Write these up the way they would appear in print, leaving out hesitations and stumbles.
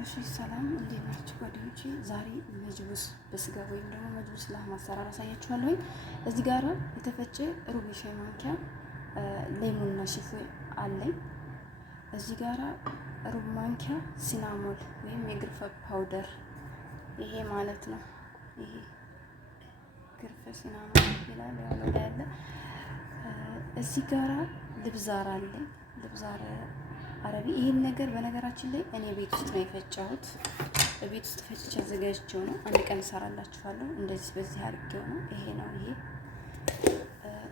እሺ ሰላም እንዴት ናችሁ ጓደኞቼ? ዛሬ መጅቡስ በስጋ ወይም ደግሞ መጅቡስ ላህም አሰራር አሳያችኋለሁ። እዚህ ጋር የተፈጨ ሩብ ሻይ ማንኪያ ሌሞንና ሽፉ አለኝ። እዚህ ጋር ሩብ ማንኪያ ሲናሞል ወይም የግርፈ ፓውደር ይሄ ማለት ነው። ይሄ ግርፈ ሲናሞል ይላል ያለ። እዚህ ጋር ልብዛር አለኝ። ልብዛር አረቢ ይሄን ነገር በነገራችን ላይ እኔ ቤት ውስጥ ነው የፈጨሁት። ቤት ውስጥ ፈጭቼ አዘጋጅቼው ነው። አንድ ቀን እሰራላችኋለሁ። እንደዚህ በዚህ አድርጌው ነው። ይሄ ነው ይሄ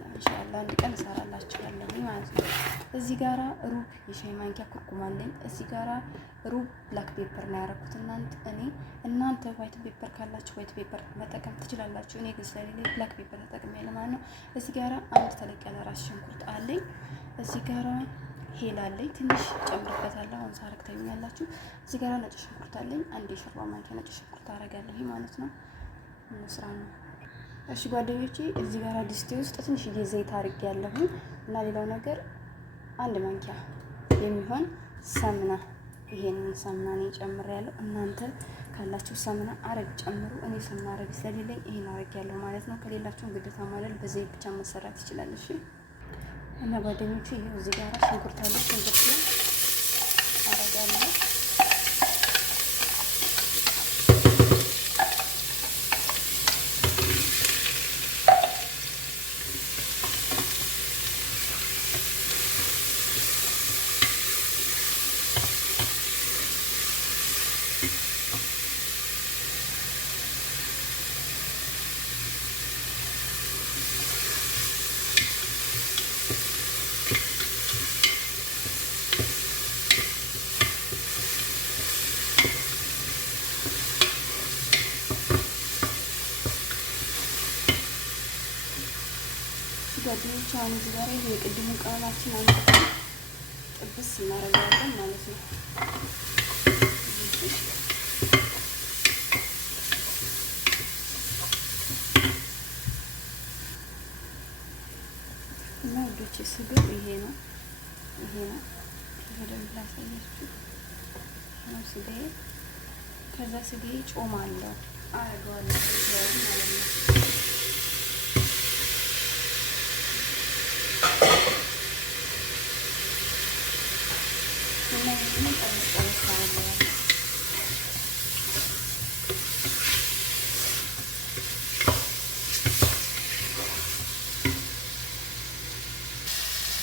ኢንሻአላህ አንድ ቀን እሰራላችኋለሁ ማለት ነው። እዚህ ጋራ ሩብ የሻይ ማንኪያ ኩርኩም አለኝ። እዚህ ጋራ ሩብ ብላክ ፔፐር ነው ያደረኩት። እናንተ ዋይት ፔፐር ካላችሁ ዋይት ፔፐር መጠቀም ትችላላችሁ። እኔ ግን ስለሌለ ብላክ ፔፐር ተጠቅሜያለሁ ማለት ነው። እዚህ ጋራ አንድ ተለቅ ያለ ራስ ሽንኩርት አለኝ። እዚህ ጋራ ሄል አለኝ። ትንሽ ጨምርበታለሁ። አሁን ሳረግ ታዩኛላችሁ። እዚህ ጋር ነጭ ሽንኩርት አለኝ። አንድ የሾርባ ማንኪያ ነጭ ሽንኩርት አረጋለሁ ማለት ነው። እንስራ ነው። እሺ ጓደኞቼ እዚህ ጋር ድስቴ ውስጥ ትንሽ ዘይት አድርጌያለሁ እና ሌላው ነገር አንድ ማንኪያ የሚሆን ሰምና ይሄንን ሰምና ነው ጨምሬያለሁ። እናንተ ካላችሁ ሰምና አረግ ጨምሩ። እኔ ሰምና አረግ ስለሌለኝ ይሄን አረጋለሁ ማለት ነው። ከሌላችሁ ግዴታ ማለት በዘይት ብቻ መሰራት ይችላል። እሺ እና ጓደኞቼ ይሄው እዚህ ጋር ሽንኩርት አለ። ሽንኩርት አረጋለሁ። ጓደኞቼ አሁን እዚህ ጋር ይሄ የቅድሙ ቅመማችን አንድ ጥብስ እናደርጋለን ማለት ነው። እና ወዶቼ ስግብ ይሄ ነው በደንብ ላሳያችሁ ነው ስጋዬ። ከዛ ስጋዬ ጮማ አለው አረጋዋለሁ ማለት ነው።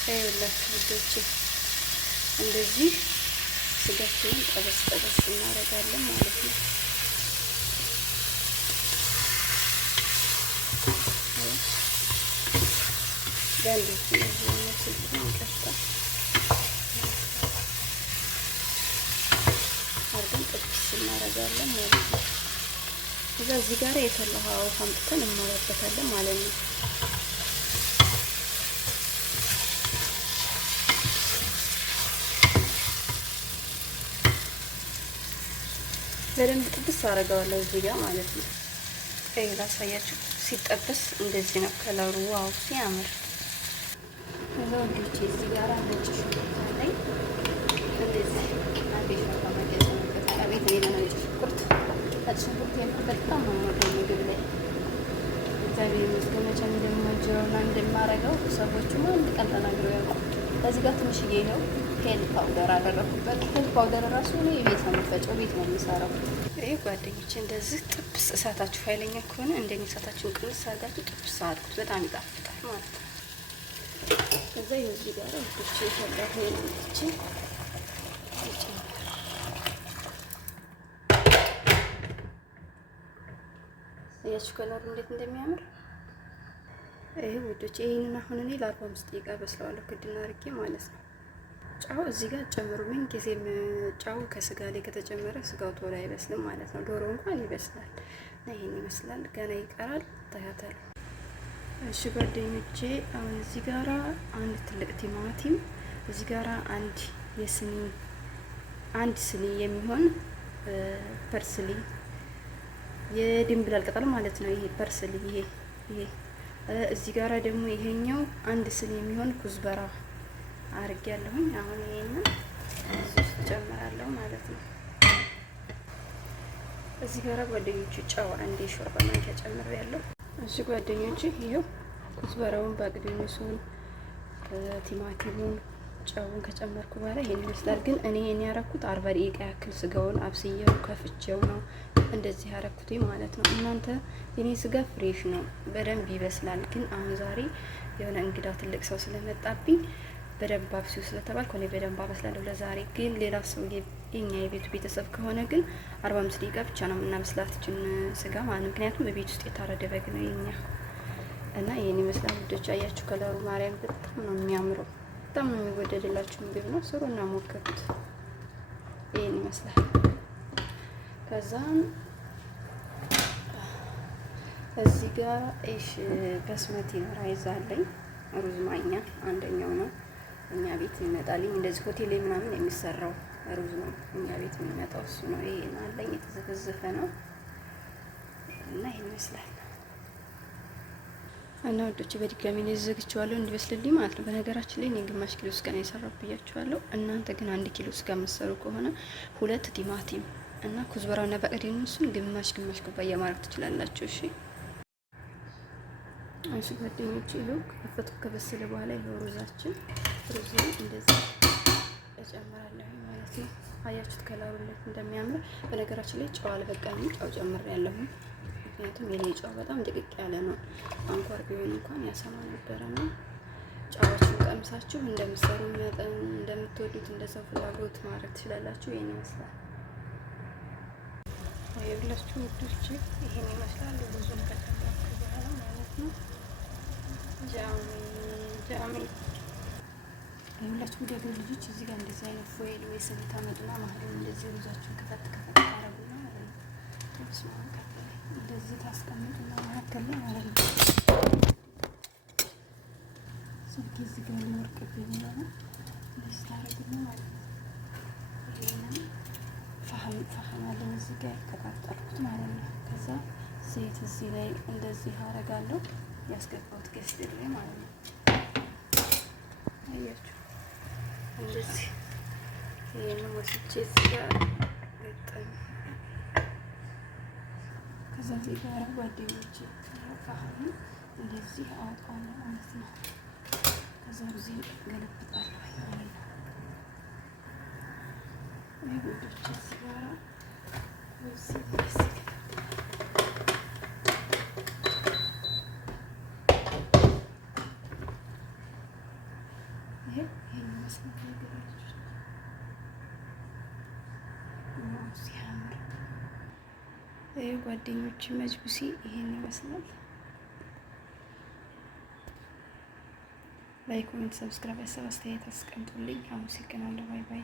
ይኸውላችሁ ውዶቼ እንደዚህ ስጋችንን ጠበስ እናደርጋለን ማለት ነው። አርገን ጥብስ እናደርጋለን ማለት ነው። ከዛ እዚህ ጋር የፈላ ውሃ አምጥተን እንሞላበታለን ማለት ነው። በደንብ ጥብስ አደርገዋለሁ እዚህ ጋር ማለት ነው። ይሄ ላሳያችሁ ሲጠበስ እንደዚህ ነው ከለሩ። ዋው ሲያምር! ከዛ ወንዶቼ እዚህ ጋር ነጭ ሽንኩርት አለኝ። እንደዚህ አቤት ነው ማለት ነው። አቤት ነው ነጭ ሽንኩርት በጣም ነው የምወደው ምግብ ላይ። እግዚአብሔር ይመስገን መቼም እንደምወጀውና እንደማረገው ሰዎቹም አንድ ቀን ተናግረው ያውቃሉ። እዚህ ጋር ትንሽዬ ይኸው ሄል ፓውደር አደረኩበት። ሄል ፓውደር ራሱ ነው የቤት ነው የምፈጨው፣ ቤት ነው የምሰራው። ይሄ ጓደኞቼ እንደዚህ ጥብስ እሳታችሁ ኃይለኛ ከሆነ እንደኔ እሳታችሁን ቅንስ አድርጋችሁ ጥብስ አድርጉት። በጣም ይጣፍጣል ማለት ነው። ከዛ ይኸው እዚህ ጋር ወጥቼ ይፈላል ወጥቼ ያቺ ከለሩ እንዴት እንደሚያምር ይሄ ውዶቼ። ይሄንን አሁን እኔ ለ45 ደቂቃ በስለዋለሁ ክድና አድርጌ ማለት ነው። ጫው እዚህ ጋር ጨምሩ። ምን ጊዜም ጫው ከስጋ ላይ ከተጨመረ ስጋው ቶሎ አይበስልም ማለት ነው። ዶሮ እንኳን ይበስላል። ይሄን ይመስላል። ገና ይቀራል። ታያታሉ። እሺ ጓደኞቼ አሁን እዚህ ጋራ አንድ ትልቅ ቲማቲም፣ እዚህ ጋራ አንድ ስኒ የሚሆን ፐርስሊ የድንብላል ቅጠል ማለት ነው። ይሄ ፐርስሊ ይሄ እዚህ ጋራ ደግሞ ይሄኛው አንድ ስኒ የሚሆን ኩዝበራ አርጌያለሁኝ። አሁን ይሄንን እዚህ ውስጥ ጨምራለሁ ማለት ነው። እዚህ ጋር ጓደኞቼ ጨው አንዴ ሾርባ ማንኪያ ጨምሬያለሁ። እሺ ጓደኞቼ ይኸው ኩዝበራውን በአቅድሚሱን ቲማቲሙን ጨውን ከጨመርኩ በኋላ ይሄን ይመስላል። ግን እኔ ያረኩት 40 ደቂቃ ያክል ስጋውን አብስዬው ከፍቼው ነው እንደዚህ ያረኩት ማለት ነው። እናንተ የኔ ስጋ ፍሬሽ ነው በደንብ ይበስላል። ግን አሁን ዛሬ የሆነ እንግዳ ትልቅ ሰው ስለመጣብኝ በደንብ አብስዩ ስለተባልኩ እኔ በደንብ አበስላለሁ ለዛሬ። ግን ሌላ ሰው የኛ የቤቱ ቤተሰብ ከሆነ ግን 45 ደቂቃ ብቻ ነው የምናበስላት እችን ስጋ ማለት ነው። ምክንያቱም በቤት ውስጥ የታረደ በግ ነው የኛ እና ይሄን ይመስላል ውዶች። አያችሁ ከለሩ ማርያም በጣም ነው የሚያምረው። በጣም ነው የሚወደድላችሁ ምግብ ነው። ስሩና ሞክሩት። ይሄን ይመስላል። ከዛም እዚህ ጋር በስመቲ ራይዝ አለኝ። ሩዝ ማኛ አንደኛው ነው እኛ ቤት ይመጣልኝ። እንደዚህ ሆቴል ላይ ምናምን የሚሰራው ሩዝ ነው እኛ ቤት የሚመጣው እሱ ነው። ይሄን አለኝ የተዘፈዘፈ ነው እና ይሄን ይመስላል። እና ወዶች በድጋሚ ነው ዘግቼዋለሁ እንዲበስልልኝ ማለት ነው። በነገራችን ላይ እኔ ግማሽ ኪሎ ስጋ ነው የሰራው ብያችኋለሁ። እናንተ ግን 1 ኪሎ ስጋ የምትሰሩ ከሆነ 2 ቲማቲም እና ኩዝበራውና በቀደም እሱን ግማሽ ኩባያ ማድረግ ትችላላችሁ። እሺ አንቺ ጓደኞቼ ይኸው ከፈቱ ከበሰለ በኋላ ይኸው ሩዛችን እንደዚህ እጨምራለሁ ማለት ነው። አያችሁት ከለሩ እንዴት እንደሚያምር። በነገራችን ላይ ጨው አልበቃኝም፣ ጨው ጨምሬያለሁ። ምክንያቱም የኔ ጨው በጣም ድቅቅ ያለ ነው። አንኳር ቢሆን እንኳን ያሰማ ነበረ ነው። ጨዋችን ቀምሳችሁ እንደምትሰሩ መጠን እንደምትወዱት እንደሰው ፍላጎት ማድረግ ትችላላችሁ። ይሄን ይመስላል። ይኸውላችሁ ውዶች ይሄን ይመስላል። ሩዙን ከጨመርኩ በኋላ ማለት ነው ጃሚ ይኸውላችሁ ደግሞ ልጆች እዚህ ጋር እንደዚህ አይነት ፎይል ወይ ስኒ ታመጡና መሀሉን እንደዚህ ሩዛችሁን ከፈት ታረጉና ማለት ነው። እንደዚህ ታስቀምጡና መሀከል ላይ ማለት ነው። ስልክ እዚህ ጋር ሊወርቅብኝ ነው። እንደዚህ ታረጉና ማለት ነው። ይሄንን ፈሀም አለኝ እዚህ ጋር ያቀጣጠልኩት ማለት ነው። ከዛ ዘይት እዚህ ላይ እንደዚህ አረጋለሁ። ያስገባሁት ገስት ላይ ማለት ነው። አያችሁ እንደዚህ ይሄንን ወስጄ እዚህ ጋር ገጠም። ከዛ እዚህ ጋር ጓደኞቼ ፈሀም እንደዚህ አወጣለሁ ማለት ነው። ከዛ እዚህ ገለብጣለሁ ማለት ነው። ይሄ እዚህ ጋር እዚህ ጓደኞች መጅቡሲ ይሄን ይመስላል። ላይክ፣ ኮሜንት፣ ሰብስክራይብ፣ አስተያየት አስቀምጡልኝ። አመሰግናለሁ። ባይ ባይ።